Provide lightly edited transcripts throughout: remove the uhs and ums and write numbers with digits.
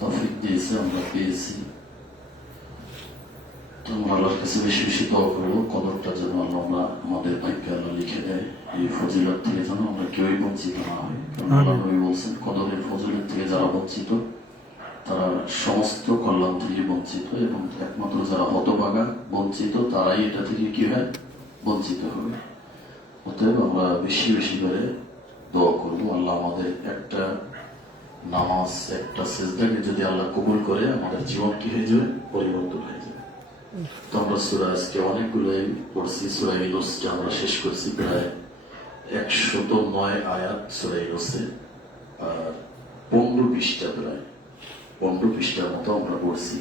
তৌফিক দিয়েছে, আমরা পেয়েছি। তোমরা আল্লাহর কাছে বেশি বেশি দোয়া করবো, কদরটা যেন আল্লাহ আমাদের ভাগ্যে আল্লাহ লিখে দেয়। এই ফজিলত থেকে যেন আমরা কেউই বঞ্চিত না হয়। কারণ আল্লাহ নবী বলছেন, কদরের ফজিলত থেকে যারা বঞ্চিত তারা সমস্ত কল্যাণ থেকে বঞ্চিত, এবং একমাত্র যারা হতভাগা বঞ্চিত তারাই এটা থেকে কি হয়, বঞ্চিত হবে। অতএব আমরা বেশি বেশি করে দোয়া করবো, আল্লাহ আমাদের একটা নামাজ, একটা সেজদাকে যদি আল্লাহ কবুল করে আমাদের জীবন কি হয়ে যাবে, পরিবর্তন হয়ে যাবে। তো আমরা সূরা আজকে অনেকগুলোই পড়ছি। সূরা ইউনূসকে আমরা শেষ করছি, প্রায় 109 আয়াত সূরা ইউনূসে, আর 15 পৃষ্ঠা, প্রায় 15 পৃষ্ঠার মতো আমরা পড়ছি।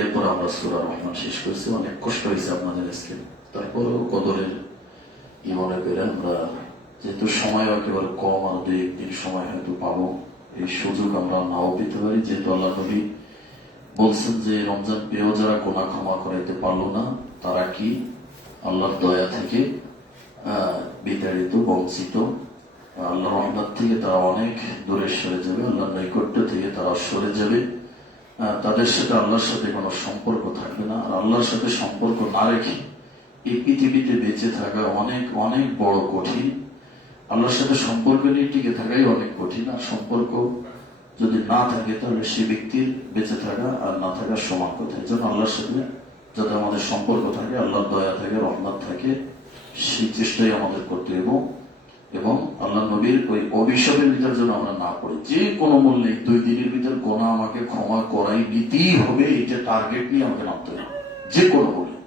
এরপর আমরা সূরা রহমান শেষ করছি। অনেক কষ্ট হয়েছে আপনাদের আজকে, তারপরেও কদরের ইমানে করে আমরা, যেহেতু সময় একেবারে কম, আর 2-1 দিন সময় হয়তো পাবো, এই সুযোগ আমরা নাও পেতে পারি। যেহেতু আল্লাহ নবী বলছেন যে রমজান পেয়েও যারা গুনাহ ক্ষমা করাইতে পারলো না তারা কি আল্লাহর দয়া থেকে বিতাড়িত, বঞ্চিত, আল্লাহ রহমত থেকে তারা অনেক দূরে সরে যাবে, আল্লাহর নৈকট্য থেকে তারা সরে যাবে। তাদের সাথে আল্লাহর সাথে কোনো সম্পর্ক থাকবে না। আর আল্লাহর সাথে সম্পর্ক না রেখে এই পৃথিবীতে বেঁচে থাকা অনেক অনেক বড় কঠিন। আল্লাহর সাথে সম্পর্ক নিয়ে টিকে থাকাই অনেক কঠিন। আর সম্পর্ক যদি না থাকে তাহলে সে ব্যক্তির বেঁচে থাকা আর না থাকার সমান কথা। এই জন্য আল্লাহর সাথে যাতে আমাদের সম্পর্ক থাকে, আল্লাহর দয়া থাকে, রহমত থাকে, সেই চেষ্টাই আমাদের করতে হবে। এবং আল্লাহ নবীর ওই অভিশাপের ভিতর যেন আমরা না পড়ি, যে কোনো মূল্যে 2 দিনের ভিতর গোনা আমাকে ক্ষমা করাই দিতেই হবে, এটা টার্গেট নিয়ে আমাকে নামতে হবে, যে কোনো মূল্যে।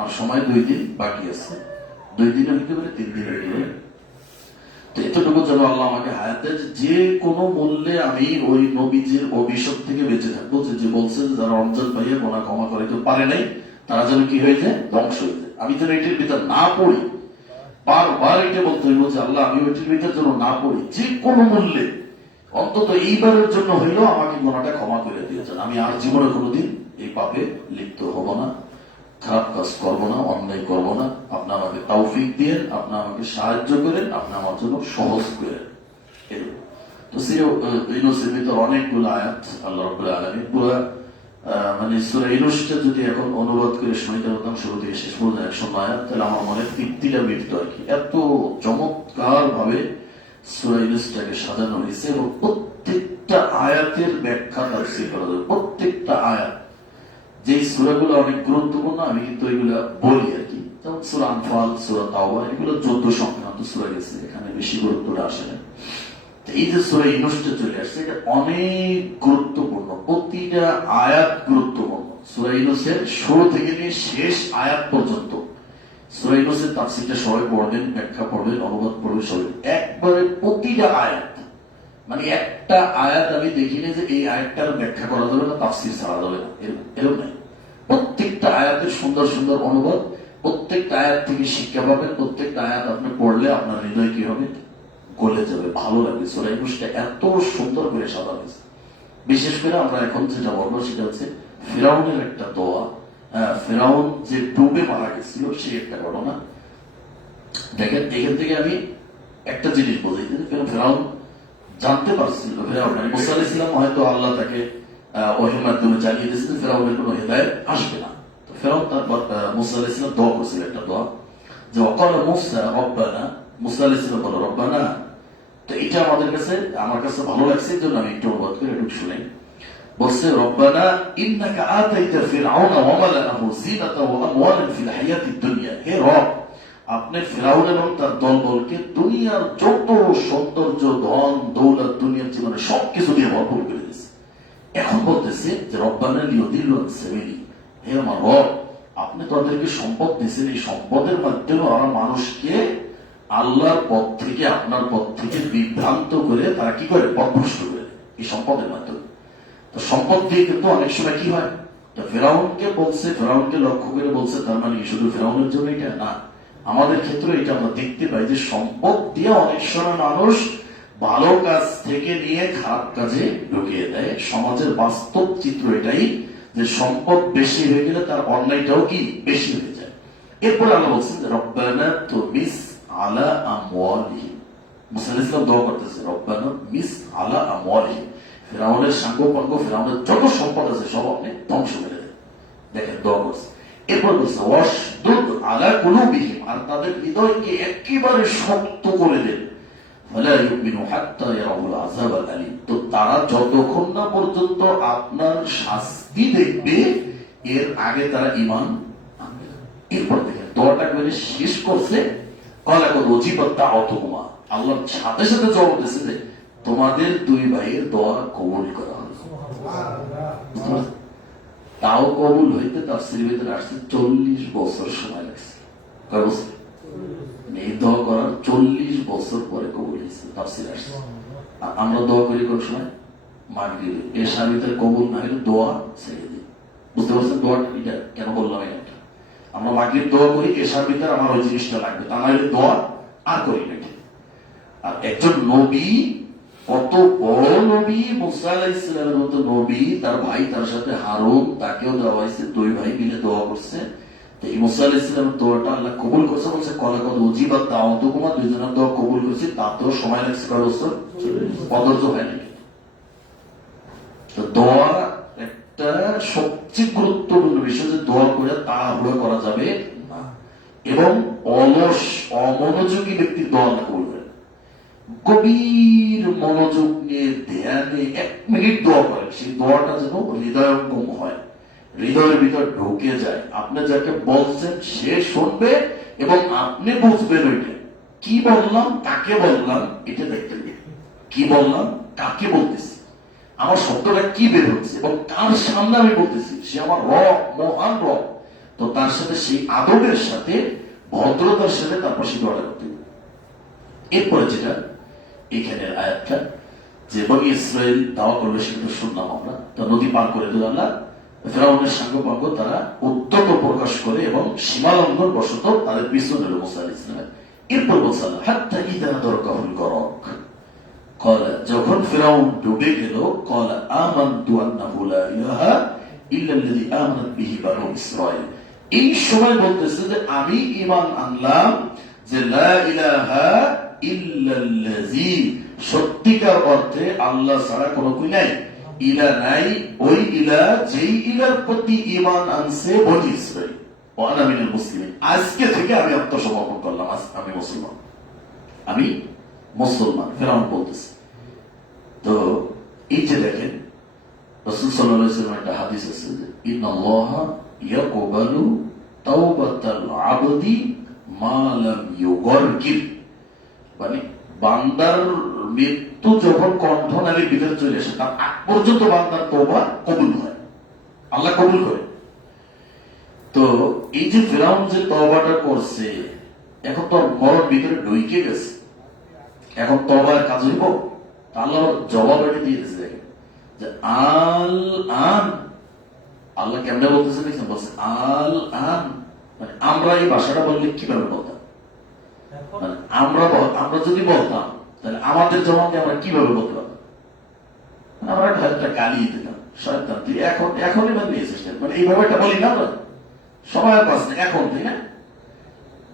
আর সময় 2 দিন বাকি আছে, 2 দিনের হতে পারে, 3 দিনের হতে পারে। তো এতটুকু যেন আল্লাহ আমাকে হায়াত দেয়, যে কোনো মূল্যে আমি ওই নবীজির অভিশাপ থেকে বেঁচে থাকবো। যে বলছে যারা রমজান পাইয়া গোনা ক্ষমা করাইতে পারে নাই তারা যেন কি হয়ে যায়, ধ্বংস হয়ে যায়। আমি যেন এটির ভিতর না পড়ি, বারবার এটা বলতে হইব যে আল্লাহ আমি ওইটির ভিতর যেন না পড়ি, যে কোনো মূল্যে অন্তত এইবারের জন্য হইলেও আমাকে গোনাটা ক্ষমা করে দিয়েছেন। আমি আর জীবনে কোনোদিন এই পাপে লিপ্ত হব না, খারাপ কাজ করবো না, অন্যায় করবো না। আপনি আমাকে তৌফিক দিয়ে, আপনি আমাকে সাহায্য করেন, আপনি আমার জন্য সহজ করেন। তো ইউনূসের ভিতর অনেকগুলো আয়াত আল্লাহ রাব্বুল আলামিন পুরো মানে সূরা ইউনূসটা যদি এখন অনুবাদ করে শুনাইতে হতাম শুরু থেকে শেষ পর্যন্ত 109 আয়াত, তাহলে আমার মনে তৃপ্তিটা মিটতো আর কি। এত চমৎকার ভাবে সূরা ইউনূসটাকে সাজানো হয়েছে, এবং প্রত্যেকটা আয়াতের ব্যাখ্যা তাফসীর করা যাবে। প্রত্যেকটা আয়াত, যে সূরাগুলো অনেক গুরুত্বপূর্ণ, আমি কিন্তু এগুলা বলি আর কি। যেমন সূরা আনফাল, সূরা তাওবা, এগুলো যুদ্ধ সংক্রান্ত সূরা গেছে, এখানে বেশি গুরুত্বটা আসে না। এই যে সূরা ইউনূসটা চলে আসছে, এটা অনেক গুরুত্বপূর্ণ, প্রতিটা আয়াত গুরুত্বপূর্ণ। সূরা ইউনূসের শুরু থেকে নিয়ে শেষ আয়াত পর্যন্ত। সূরা ইউনূসের তাফসীরটা সবাই পড়বেন, ব্যাখ্যা পড়বেন, অনুবাদ পড়বেন সবাই, একবারে প্রতিটা আয়াত। মানে একটা আয়াত আমি দেখিনি যে এই আয়াতটার ব্যাখ্যা করা যাবে না, তাফসীর ছাড়া যাবে না, এরকম নাই। প্রত্যেকটা আয়াতের সুন্দর সুন্দর অনুবাদ, প্রত্যেকটা আয়াত থেকে শিক্ষা পাবেন। প্রত্যেকটা আয়াত আপনি পড়লে আপনার হৃদয় কি হবে, গলে যাবে, ভালো লাগবে। সূরা ইউনূসটা এত সুন্দর করে সাজানো হয়েছে। বিশেষ করে আমরা এখন যেটা বলবো সেটা হচ্ছে ফিরাউনের একটা দোয়া। ফিরাউন যে ডুবে মারা গেছিল সেই একটা ঘটনা। দেখেন, এখান থেকে আমি একটা জিনিস বলছি, ফিরাউন জানতে পারছিল, ফিরাউন মুসা আলাইহিস সালাম হয়তো আল্লাহ তাকে ওহীর মাধ্যমে জানিয়ে দিয়েছিলেন ফিরাউনের কোনো হিদায়াত আসবে না। তো ফিরাউন তারপর মুসা আলাইহিস সালাম দোয়া করেছিল একটা দোয়া, যে ওয়াকালা মুসা রব্বানা, মুসা আলাইহিস সালাম বলল রব্বানা। তো এটা আমাদের কাছে, আমার কাছে ভালো লাগছে, এই জন্য আমি একটু অনুবাদ করে একটু শুনাই। বলছে রব্বানা ইন্নাকা আতাইতা ফিরআউনা ওয়া মালাআহু যিনাতাও ওয়া আমওয়ালান ফিল হায়াতিদ দুনিয়া। হে রব, আপনি ফিরআউন এবং তার দলবলকে দুনিয়ার যত সৌন্দর্য, ধন দৌলত, দুনিয়ার জীবনে সবকিছু দিয়ে ভরপুর করে দিয়েছে। এখন বলতেছে যে রব্বানা লিউদিল্লু আন সাবিলি, হে আমার রব, আপনি তাদেরকে সম্পদ দিয়েছেন, এই সম্পদের মাধ্যমে ওরা মানুষকে আল্লাহর পথ থেকে, আপনার পথ থেকে বিভ্রান্ত করে তারা কি করে, পথভ্রষ্ট করে এই সম্পদের মাধ্যমে। তো সম্পদ দিয়ে কিন্তু অনেক সময় কি হয়, তো ফিরআউনকে বলছে, ফিরআউনকে লক্ষ্য করে বলছে, তার মানে শুধু ফিরআউনের জন্য এটা না, আমাদের ক্ষেত্রে এটা আমরা দেখতে পাই যে সম্পদ দিয়ে অনেক সময় মানুষ ভালো কাজ থেকে নিয়ে খারাপ কাজে ঢুকিয়ে দেয়। সমাজের বাস্তব চিত্র এটাই, যে সম্পদ বেশি হয়ে গেলে তার অন্যায়টাও কি বেশি হয়ে যায়। এরপর আল্লাহ বলছেন রব্বানা তুমিস আলা আমওয়ালিহিম, মুসা আলাইহিস সালাম দোয়া করতেছে রব্বানা মিস আলা আমওয়ালিহিম, ফিরাউনের সাঙ্গপাঙ্গ, ফিরাউনের যত সম্পদ আছে সব আপনি ধ্বংস করে দেন। দেখেন দোয়া করছে। এরপর বলছে ওয়াশদুদ আলা কুলুবিহিম, আর তাদের হৃদয়কে একেবারে শক্ত করে দেন, ফালা ইউমিনু হাত্তা ইয়ারাউল আযাবাল আলীম, তো তারা যতক্ষণ না পর্যন্ত আপনার শাস্তি দেখবে এর আগে তারা ঈমান আনবে না। এরপর দেখেন দোয়াটা করে শেষ করছে ক্বালা কাদ উজিবাত দাওয়াতুহুমা, আল্লাহ সাথে সাথে জবাব দিয়েছে যে তোমাদের দুই ভাইয়ের দোয়া কবুল করা হলো। তাও কবুল হইতে তাফসীরের ভিতরে আসছে 40 বছর সময় লাগছে। কয় বছর? এই দোয়া করার 40 বছর পরে কবুল হয়েছে, তাফসীরে আসছে। আমরা দোয়া করি কোন সময়? মাগরিবে, এশার ভিতরে কবুল না হলে দোয়া ছেড়ে দিই। বুঝতে পারছেন দোয়াটা এটা কেন বললাম? এটা আমরা মাগরিব দোয়া করি, এশার ভিতরে আমার ওই জিনিসটা লাগবে, তা না হলে দোয়া আর করি না। আর একজন নবী, কত বড় নবী, মুসা আলাইহিস সালামের মতো নবী, তার ভাই তার সাথে হারুন, তাকেও দেওয়া হয়েছে, দুই ভাই মিলে দোয়া করছে। তো এই মুসা আলাইহিস সালামের দোয়াটা আল্লাহ কবুল করছে, বলছে ক্বালা কাদ উজিবাত দাওয়াতুকুমা, দুইজনের দোয়া কবুল করেছে। তাতেও সময় লাগছে কয় বছর? অধৈর্য হয় না। তো দোয়া একটা সবচেয়ে গুরুত্বপূর্ণ বিষয়, যে দোয়া করে তাড়াহুড়ো করা যাবে না, এবং অলস অমনোযোগী ব্যক্তি দোয়া না করবে। গভীর মনোযোগ নিয়ে ধ্যানে 1 মিনিট দোয়া করেন, সেই দোয়াটা যেন হৃদয়ঙ্গম হয়, হৃদয়ের ভিতর ঢুকে যায়। আপনি যাকে বলছেন সে শুনবে এবং আপনি বুঝবেন ওইটা কি বললাম, কাকে বললাম, এটা দেখতে হবে। কি বললাম, কাকে বলতেছি, আমার শব্দটা কি বের হচ্ছে এবং কার সামনে আমি বলতেছি, সে আমার রব, মহান রব। তো তার সাথে সেই আদবের সাথে, ভদ্রতার সাথে তারপর সে দোয়াটা করতে হবে। এরপরে যেটা এখানের আয়াতটা, যে বনি ইসরাইল দাওয়া করবে সেটা শুনলাম আমরা। তো নদী পার করে দিল আল্লাহ, ফিরআউনের সাঙ্গপাঙ্গ তারা উদ্যত প্রকাশ করে এবং সীমালঙ্ঘন বশত তাদের পিছু নিল মুসা আলাইহিস সালাম। এরপর বলছে আল্লাহ হাত্তা ইযা আদরাকাহুল গরক, ক্বালা, যখন ফিরআউন ডুবে গেল, ক্বালা আমানতু আন্নাহু লা ইলাহা ইল্লাল্লাযী আমানাত বিহি বানু ইসরাঈল, এই সময় বলতেছে যে আমি ঈমান আনলাম যে লা ইলাহা ইল্লাল্লাযী, সত্যিকার অর্থে আল্লাহ ছাড়া কোনো কি নাই, ইলা নাই, ওই ইলা যেই ইলার প্রতি ঈমান আনছে বনি ইসরাঈল। ওয়া আনা মিনাল মুসলিমিন, আজকে থেকে আমি আত্মসমর্পণ করলাম, আমি মুসলমান, আমি মুসলমান, ফিরআউন বলতেছে। তো এই যে দেখেন রাসূল সাল্লাল্লাহু আলাইহি ওয়াসাল্লাম একটা হাদিস আছে যে ইন্নাল্লাহা ইয়াকবালু তাওবাতাল আবদি মা লাম ইউগরগির, মানে বান্দার মৃত্যু যখন কণ্ঠনালীর ভিতরে চলে আসে তার আগ পর্যন্ত বান্দার তওবা কবুল হয়, আল্লাহ কবুল করে। তো এই যে ফিরআউন যে তওবাটা করছে, এখন তো মরণ ভিতরে ঢুকে গেছে, এখন তওবার কাজ হইব। আল্লাহ জবাব এটা দিয়েছে, দেখেন যে আল আন, আল্লাহ কেমনে বলতেছে দেখছেন, বলছে আল আন, মানে আমরা এই ভাষাটা বললে কিভাবে বলতাম, মানে আমরা যদি বলতাম তাহলে আমাদের জবানকে আমরা কিভাবে বলতে পারতাম? আমরা একটা গালি দিতাম, শয়তান তুই, এখনই মানে মানে এইভাবে একটা বলি না আমরা সবাই পাস না এখন, তাই না?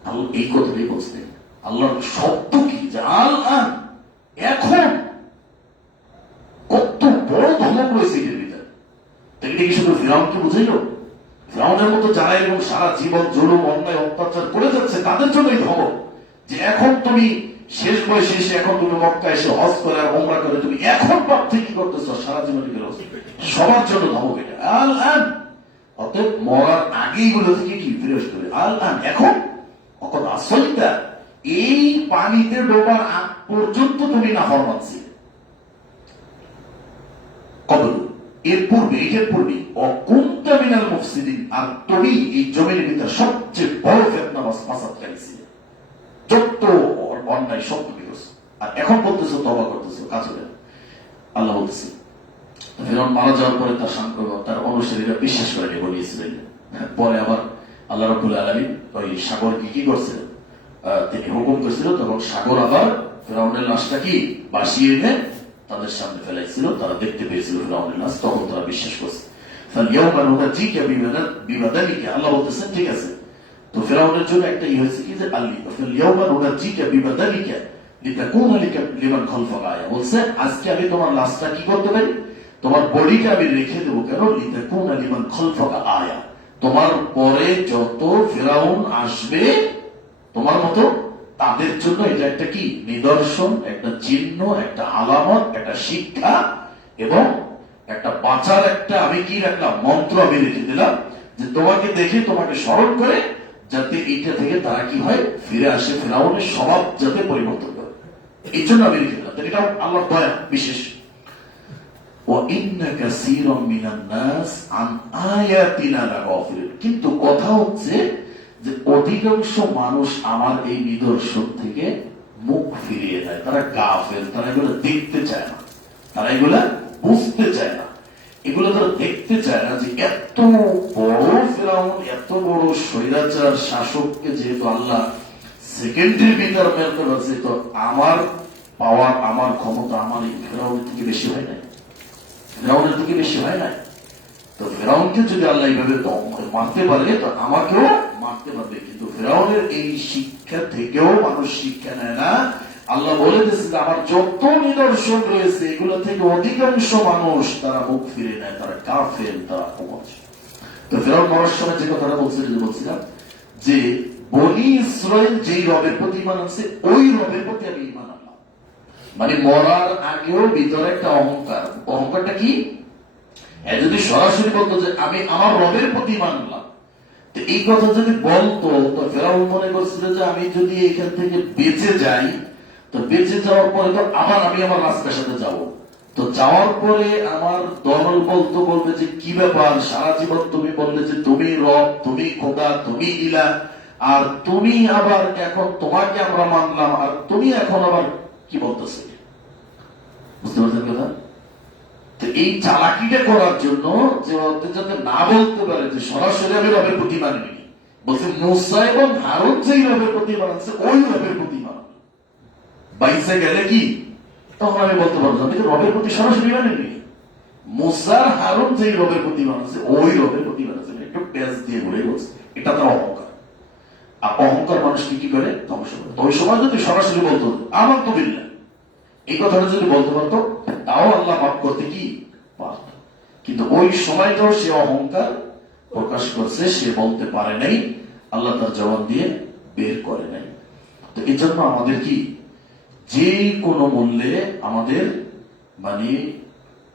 আল্লাহ এই কথাটাই বলছে, আল্লাহর শব্দ কি যে আল আন, এখন, কত বড় ধমক রয়েছে এর ভিতরে। এটা কি শুধু ফিরআউনকে বুঝাইল? ফিরআউনের মতো যারা এবং সারা জীবন জুলুম, অন্যায়, অত্যাচার করে যাচ্ছে তাদের জন্য এই ধমক, যে এখন তুমি শেষ বয়সে এসে, এখন তুমি মক্কা এসে হজ করে আর ওমরা করে তুমি এখন পাপ কি করতেছ, সারা জীবন সবার জন্য ধমক এটা। আল আন, অতএব মরার আগেই গুলো থেকে কি ফিরে আসতে হবে, আল আন, এখন, অকত আসলটা এই পানিতে ডোবার আগ পর্যন্ত তুমি না ফরমাচ্ছি কবল, এর পূর্বে, এটার পূর্বে অকুন্তা মিনাল মুফসিদিন, আর তুমি এই জমির ভিতরে সবচেয়ে বড় ফিতনাবাজ ফাসাদকারী ছিলে, যত অন্যায় সব তুমি করছো, আর এখন বলতেছো তওবা করতেছো, কাজ হবে। আল্লাহ বলতেছে ফিরআউন মারা যাওয়ার পরে তার তার অনুসারীরা বিশ্বাস করেনি বনি ইসরাঈল। পরে আবার আল্লাহ রাব্বুল আলামিন ওই সাগরকে কি করছিলেন, তিনি হুকুম করেছিল, তখন সাগর আবার ফিরআউনের লাশটা কি ভাসিয়ে এনে তাদের সামনে ফেলাইছিল, তারা দেখতে পেয়েছিল ফিরআউনের লাশ, তখন তারা বিশ্বাস করছে। ফালইয়াউমা নুনাজ্জিকা বিবাদানিকা, আল্লাহ বলতেছেন ঠিক আছে। তো ফিরআউনের জন্য একটা হয়েছে কি যে ফালইয়াউমা নুনাজ্জিকা বিবাদানিকা, লিতাকুনা লিমান খালফাকা আয়া, বলছে আজকে আমি তোমার লাশটা কি করতে পারি, তোমার বডিটা আমি রেখে দেবো কেন, লিতাকুনা লিমান খালফাকা আয়া, তোমার পরে যত ফেরাউন আসবে তোমার মতো তাদের জন্য এটা একটা কি নিদর্শন, একটা চিহ্ন, একটা আলামত, একটা শিক্ষা এবং একটা বাঁচার একটা আমি কি রাখলাম মন্ত্র আমি রেখে দিলাম, যে তোমাকে দেখে তোমাকে স্মরণ করে যাতে এইটা থেকে তারা কি হয় ফিরে আসে, ফেরাউনের স্বভাব যাতে পরিবর্তন করে, এই জন্য আমি রেখে দিলাম। এটা আল্লাহর দয়া বিশেষ। কিন্তু কথা হচ্ছে যে অধিকাংশ মানুষ আমার এই নিদর্শন থেকে মুখ ফিরিয়ে দেয়, তারা গাফেল, তারা এগুলো দেখতে চায় না, তারা এগুলা বুঝতে চায় না, এগুলো তারা দেখতে চায় না যে এত বড় ফেরাউন, এত বড় স্বৈরাচার শাসককে যেহেতু আল্লাহ সেকেন্ডের ভিতর মেলতে পারছে, তো আমার পাওয়ার, আমার ক্ষমতা আমার এই ফেরাউনের থেকে বেশি হয় না, ফেরাউনের থেকে বেশি হয় না। তো ফেরাউনকে যদি আল্লাহ এইভাবে মারতে পারে তো আমাকেও মারতে পারবে। কিন্তু ফেরাউনের এই শিক্ষা থেকেও মানুষ শিক্ষা নেয় না। আল্লাহ বলে দিয়েছে আমার যত নিদর্শন রয়েছে এগুলো থেকে অধিকাংশ মানুষ তারা মুখ ফিরে নেয়, তারা কাফের, তারা অপরাধ। তো ফেরাউন মরার সময় যে কথাটা বলছিলাম যে বনি ইসরাইল যেই রবের প্রতি ঈমান আছে ওই রবের প্রতি আমি ঈমান আনলাম, মানে মরার আগেও ভিতরে একটা অহংকার, অহংকারটা কি, যদি সরাসরি বলতো যে আমি আমার রবের প্রতি ঈমান আনলাম, তো এই কথা যদি বলতো তো ফেরাউন মনে করছিল যে আমি যদি এখান থেকে বেঁচে যাই তো বেঁচে যাওয়ার পরে তো আবার আমি আমার রাস্তার সাথে যাব, তো যাওয়ার পরে আমার দল বলবে যে কি ব্যাপার, সারা জীবন তুমি বললে যে তুমি রব, তুমি খোদা, তুমি ইলা, আর তুমি আবার এখন তোমাকে আমরা মানলাম আর তুমি এখন আবার কি বলতেছে, বুঝতে পারছেন কথা? তো এই চালাকিটা করার জন্য যে যাতে না বলতে পারে যে সরাসরি আমি রবের প্রতি মানিনি, বলছে মুসা এবং হারুন যেই রবের প্রতি মানছে ওই রবের প্রতি মান বাইসে গেলে কি তখন আমি বলতে পারবো আমি তো রবের প্রতি সরাসরি মানিনি, মুসা হারুন যেই রবের প্রতি মানছে ওই রবের প্রতি মানছে, একটু পেঁয়াজ দিয়ে বলে বলছে, এটা তার অহংকার। আর অহংকার মানুষকে কি করে ধ্বংস করে। তো ওই সময় যদি সরাসরি বলতো আমার তো বিল্লাহ এই কথাটা যদি বলতে পারতো তাও আল্লাহ মাফ করতে কি পারত, কিন্তু ওই সময়টাও সে অহংকার প্রকাশ করছে, সে বলতে পারে নাই, আল্লাহ তার জবাব দিয়ে বের করে নাই। তো এই জন্য আমাদের কি যে কোনো মূল্যে আমাদের মানে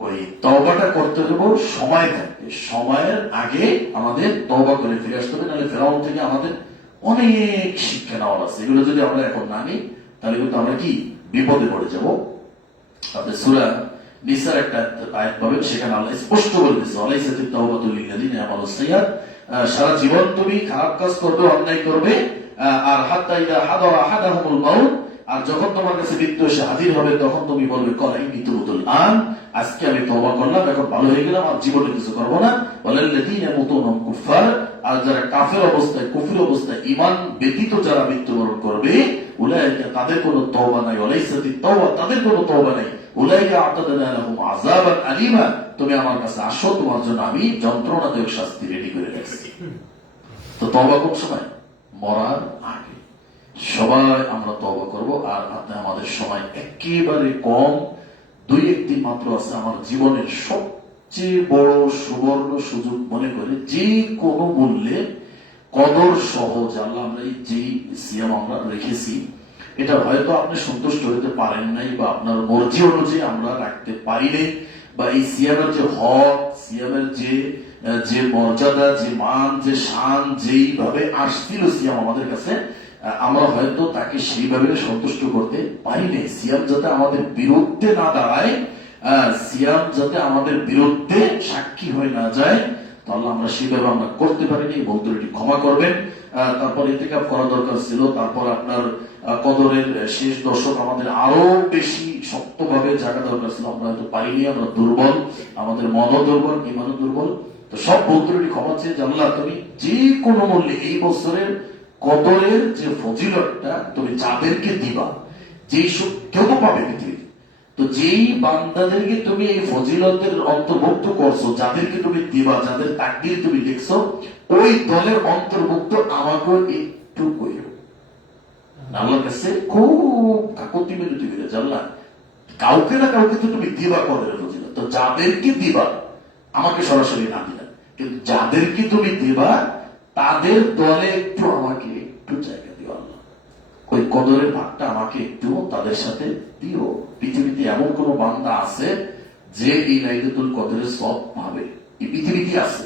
ওই তওবাটা করতে দেবো সময় থাকবে, সময়ের আগে আমাদের তওবা করে ফিরে আসতে হবে, নাহলে ফেরাউন থেকে আমাদের অনেক শিক্ষা নেওয়ার আছে, এগুলো যদি আমরা এখন না নিই তাহলে কিন্তু আমরা কি বিপদে পড়ে যাবো। আপনার সূরা নিসার একটা আয়াত পাবেন, সেখানে আল্লাহ স্পষ্ট বলে দিয়েছে আলাইসাতিত তাওবাতুল লিল্লাযিনা ইয়ামালুস সাইয়্যাত, সারা জীবন তুমি খারাপ কাজ করবে, অন্যায় করবে, আর হাত্তা ইযা হাদারা আহাদাহুমুল মাউত, আর যখন তোমার কাছে মৃত্যু এসে হাজির হবে তখন তুমি বলবে কলাইনি তুবতুল আন, আজকে আমি তওবা করলাম, এখন ভালো হয়ে গেলাম, আর জীবনে কিছু করব না। ওয়ালাল্লাযিনা ইয়ামুতুনা কুফার, আর যারা কাফের অবস্থায়, কুফরি অবস্থায়, ঈমান ব্যতীত যারা মৃত্যুবরণ করবে উলাইকা তাদের কোনো তওবা নাই, ওয়ালাইসাতিত তাওবা তাদের কোনো তওবা নাই, উলাইকা আ'তাদনা লাহুম আযাবান আলীমা, তুমি আমার কাছে আসো, তোমার জন্য আমি যন্ত্রণাদায়ক শাস্তি রেডি করে রেখেছি। তো তওবা কোন সময়? মরার আগে। সবাই আমরা তওবা করব। আর আমাদের সময় একেবারে কম, 2-1 দিন মাত্র আছে। আমার জীবনের সবচেয়ে বড় সুবর্ণ সুযোগ মনে করে যে কোনো মূল্যে কদর সহজ আল্লাহ আমরা যেই সিয়াম আমরা রেখেছি, এটা হয়তো আপনি সন্তুষ্ট হতে পারেন নাই বা আপনার মর্জি অনুযায়ী আমরা রাখতে পারিনি, বা এই সিয়ামের যে হক, সিয়ামের যে মর্যাদা, যে মান, যে শান যেইভাবে আসছিল সিয়াম আমাদের কাছে, আমরা হয়তো তাকে সেইভাবে সন্তুষ্ট করতে পারিনি। সিয়াম যাতে আমাদের বিরুদ্ধে না দাঁড়ায়, সিয়াম যাতে আমাদের বিরুদ্ধে সাক্ষী হয়ে না যায়, তাহলে আমরা সেভাবে আমরা করতে পারিনি, বন্ধুরা ক্ষমা করবেন। তারপর ইতিকাফ করা দরকার ছিল, তারপর আপনার কদরের শেষ দশক আমাদের আরো বেশি শক্তভাবে জায়গা দরকার ছিল, আমরা হয়তো পারিনি, আমরা দুর্বল, আমাদের মনও দুর্বল, ইমানও দুর্বল। তো সব বন্ধুরা ক্ষমা চেয়ে জানলা তুমি যে কোনো মূল্যে এই বছরের কদরের যে ফজিলতটা তুমি যাদেরকে দিবা, যেই সব কেউ তো পাবে পৃথিবীতে, তো যেই বান্দাদেরকে তুমি এই ফজিলতের অন্তর্ভুক্ত করছো, যাদেরকে তুমি দিবা, যাদের তাকদীর তুমি দেখছো, ওই দলের অন্তর্ভুক্ত আমাকেও একটু কইরো। আল্লাহর কাছে খুব কাকুতি মিনতি করে জানলা কাউকে না কাউকে তো তুমি দিবা কদরের ফজিলত, তো যাদেরকে দিবা আমাকে সরাসরি না দিলা, কিন্তু যাদেরকে তুমি দিবা তাদের দলে একটু আমাকে একটু জায়গা দিও আল্লাহ, ওই কদরের ভাগটা আমাকে একটু তাদের সাথে দিও। পৃথিবীতে এমন কোন বান্দা আছে যে এই লাইলাতুল কদরের সব পাবে? এই পৃথিবীতে আছে,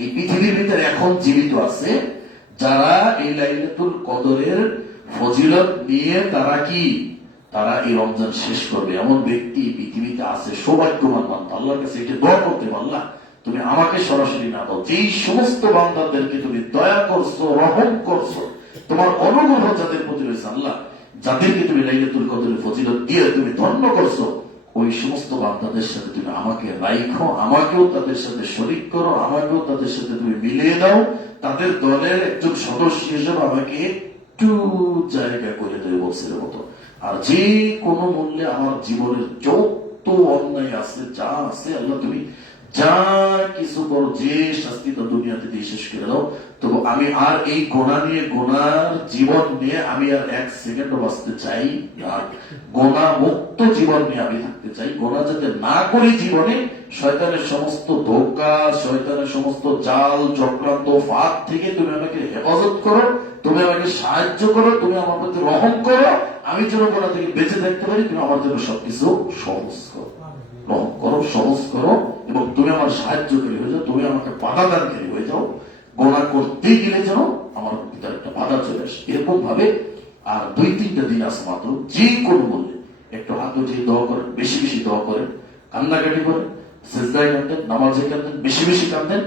এই পৃথিবীর ভিতরে এখন জীবিত আছে যারা এই লাইলাতুল কদরের ফজিলত নিয়ে তারা কি তারা এই রমজান শেষ করবে, এমন ব্যক্তি পৃথিবীতে আছে। সৌভাগ্যবান বান্দা, আল্লাহর কাছে এটা দোয়া করতে পারলা তুমি আমাকে সরাসরি না দাও, যেই সমস্ত বান্দাদেরকে তুমি দয়া করছো, রহম করছো, তোমার অনুগ্রহ যাদের প্রতি রয়েছে আল্লাহ, যাদেরকে তুমি লাইলাতুল কদরের ফজিলত দিয়ে তুমি ধন্য করছো, ওই সমস্ত বান্দাদের সাথে তুমি আমাকে রাইখো, আমাকেও তাদের সাথে শরীক করো, আমাকেও তাদের সাথে তুমি মিলিয়ে দাও, তাদের দলের একজন সদস্য হিসেবে আমাকে একটু জায়গা করে দেবে বলছিল মতো। আর যে কোনো মূল্যে আমার জীবনের যত অন্যায় আছে, যা আছে আল্লাহ তুমি যা কিছু করো, যে শাস্তিটা দুনিয়াতে দিয়ে শেষ করে দাও, তবু আমি আর এই গোনা নিয়ে, গোনার জীবন নিয়ে আমি আর এক সেকেন্ডও বাঁচতে চাই না। গোনা মুক্ত জীবন নিয়ে আমি থাকতে চাই। গোনা যাতে না করি জীবনে, শয়তানের সমস্ত ধোঁকা, শয়তানের সমস্ত জাল চক্রান্ত ফাঁদ থেকে তুমি আমাকে হেফাজত করো, তুমি আমাকে সাহায্য করো, তুমি আমার প্রতি রহম করো, আমি যেন গোনা থেকে বেঁচে থাকতে পারি, তুমি আমার জন্য সবকিছু সহজ করো, রহম করো, সহজ করো, এবং তুমি আমার সাহায্যকারী হয়ে যাও, তুমি আমাকে বাধাদানকারী হয়ে যাও। গোনা করতে গেলে যেন আমার ভিতরে একটা বাধা চলে আসে, এরকম ভাবে। আর 2-3টা দিন আছে মাত্র, যে কোনো মূল্যে একটু হাত উঠিয়ে দোয়া করেন, বেশি বেশি দোয়া করেন, কান্নাকাটি করেন, সেজদায় কাঁদেন, নামাজে কাঁদেন, বেশি বেশি কাঁদেন।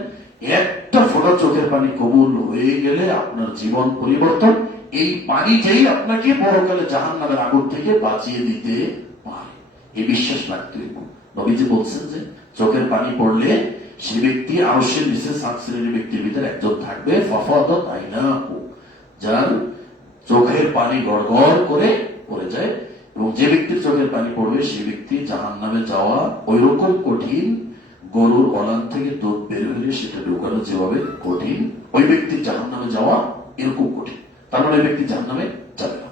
একটা ফোঁটা চোখের পানি কবুল হয়ে গেলে আপনার জীবন পরিবর্তন। এই পানি যেই আপনাকে পরকালে জাহান্নামের আগুন থেকে বাঁচিয়ে দিতে পারে, এই বিশ্বাস রাখতে হইব। নবীজি বলছেন যে চোখের পানি পড়লে সে ব্যক্তি আরশের নিচে 7 শ্রেণীর ব্যক্তির ভিতরে একজন থাকবে, ফাফাদাত আইনাহু, যার চোখের পানি গড়গড় করে পড়ে যায়, এবং যে ব্যক্তির চোখের পানি পড়বে সে ব্যক্তি জাহান্নামে যাওয়া ওইরকম কঠিন, গরুর অলান থেকে দুধ বের হলে সেটা ঢোকানো যেভাবে কঠিন, ওই ব্যক্তির জাহান্নামে যাওয়া এরকম কঠিন। তার মানে ওই ব্যক্তি জাহান্নামে যাবে না।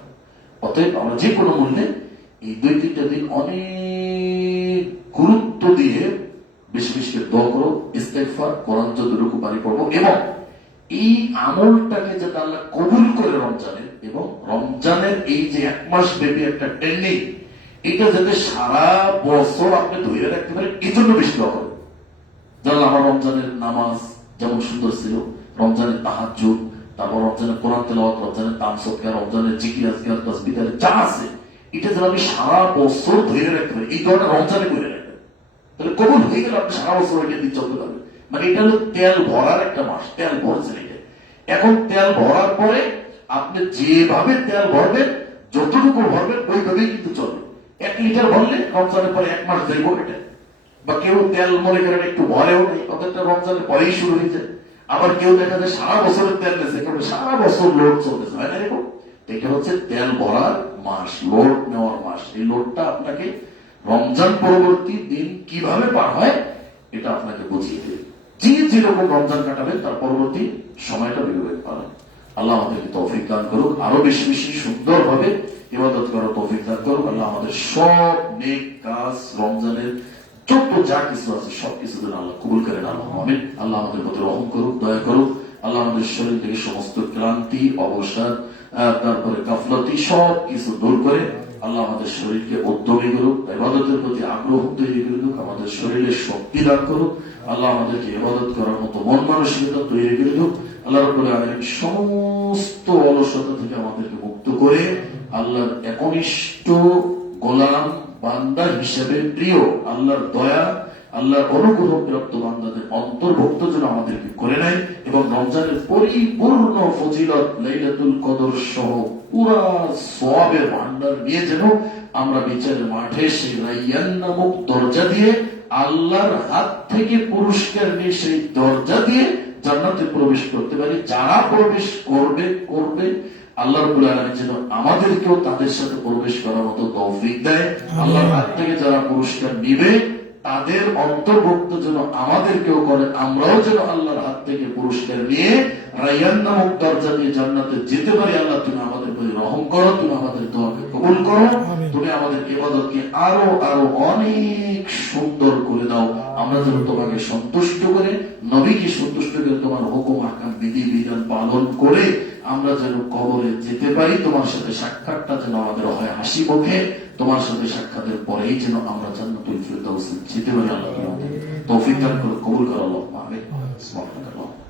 অতএব আমরা যে কোনো মূল্যে এই 2-3টা দিন অনেক গুরুত্ব দিয়ে বেশি বেশি করে দোয়া করো, ইস্তেগফার, কোরআন যতটুকু পারি পড়বো, এবং এই আমলটাকে যাতে আল্লাহ কবুল করে রমজানের, এবং রমজানের এই যে 1 মাস ব্যাপী একটা ট্রেনিং, এটা যাতে সারা বছর আপনি ধরে রাখতে পারেন, এই জন্য বেশি দোয়া করো। যেমন আমার রমজানের নামাজ যেমন সুন্দর ছিল, রমজানের তাহাজ্জুদ, তারপর রমজানের কোরআন তেলাওয়াত, রমজানের দান সদকা, রমজানের জিকির আজকার তাসবিহ যা আছে, এটা যেন আমি সারা বছর ধরে রাখতে পারি, এই দোয়াটা রমজানে করে রাখবেন, তাহলে কবুল হয়ে গেলে আপনি সারা বছর এটা দিয়ে চলতে পারবেন। মানে এটা হলো তেল ভরার একটা মাস, তেল ভরছেন এটা। এখন তেল ভরার পরে আপনি যেভাবে তেল ভরবেন, যতটুকু ভরবেন ওইভাবেই কিন্তু চলবে। 1 লিটার ভরলে রমজানের পরে 1 মাস ধরে এটা, বা কেউ তেল মনে করেন একটু ভরেও নেই, অতটা রমজানের পরেই শুরু হয়ে যায়। আবার কেউ দেখা যায় সারা বছরের তেল নেছে, কারণ সারা বছর লোড চলতেছে, হয় না এরকম? এটা হচ্ছে তেল ভরার মাস, লোড নেওয়ার মাস। এই লোডটা আপনাকে রমজান পরবর্তী দিন কিভাবে পার হয় এটা আপনাকে বুঝিয়ে দেবে। যে যেরকম রমজান কাটাবেন তার পরবর্তী সময়টা বিবেক পাবেন। আল্লাহ আমাদেরকে তৌফিক দান করুক, আরো বেশি বেশি সুন্দর ভাবে ইবাদত করার তৌফিক দান করুক। আল্লাহ আমাদের সব নেক কাজ, রমজানের যত যা কিছু আছে সবকিছু যেন আল্লাহ কবুল করেন, আল্লাহ আমিন। আল্লাহ আমাদের প্রতি রহম করুক, দয়া করুক। আল্লাহ আমাদের শরীর থেকে সমস্ত ক্লান্তি, অবসাদ, তারপরে গাফলতি সব কিছু দূর করে আল্লাহ আমাদের শরীরকে উদ্যমী করুক, ইবাদতের প্রতি আগ্রহ তৈরি করে দিক, আমাদের শরীরে শক্তি দান করুক। আল্লাহ আমাদেরকে ইবাদত করার মতো মন মানসিকতা তৈরি করে দিক। আল্লাহ রাব্বুল আলামিন সমস্ত অলসতা থেকে আমাদেরকে মুক্ত করে আল্লাহর একনিষ্ঠ গোলাম বান্দা হিসেবে প্রিয়, আল্লাহর দয়া, আল্লাহর অনুগ্রহ প্রাপ্ত বান্দাদের অন্তর্ভুক্ত যেন আমাদেরকে করে নেয়, এবং রমজানের পরিপূর্ণ ফজিলত লাইলাতুল কদর সহ পুরা সওয়াবের ভান্ডার নিয়ে যেন আমরা বিচারের মাঠে সেই রাইয়ান নামক দরজা দিয়ে, আল্লাহর হাত থেকে পুরস্কার নিয়ে সেই দরজা দিয়ে জান্নাতে প্রবেশ করতে পারি। যারা প্রবেশ করবে আল্লাহ রাব্বুল আলামিন যেন আমাদেরকেও তাদের সাথে প্রবেশ করার মতো তৌফিক দেয়। আল্লাহর হাত থেকে যারা পুরস্কার নিবে তাদের অন্তর্ভুক্ত যেন আমাদেরকেও করে, আমরাও যেন আল্লাহর হাত থেকে পুরস্কার নিয়ে রায়্যান নামক দরজা দিয়ে জান্নাতে যেতে পারি। আল্লাহ তুমি আমাদের প্রতি রহম করো, তুমি আমাদের দোয়াকে কবুল করো, তুমি আমাদের ইবাদতকে আরো আরো অনেক সুন্দর করে দাও। আমরা যেন তোমাকে সন্তুষ্ট করে, নবীকে সন্তুষ্ট করে, তোমার হুকুম আহকাম বিধি বিধান পালন করে আমরা যেন কবরে যেতে পারি। তোমার সাথে সাক্ষাৎটা যেন আমাদের হয় হাসি মুখে, তোমার সাথে সাক্ষাতের পরেই যেন আমরা জান্নাতুল ফিরদাউসে যেতে পারি। আল্লাহ তৌফিক দান করো, কবুল করো। আল্লাহুম্মা আমিন। সুবহানাল্লাহ।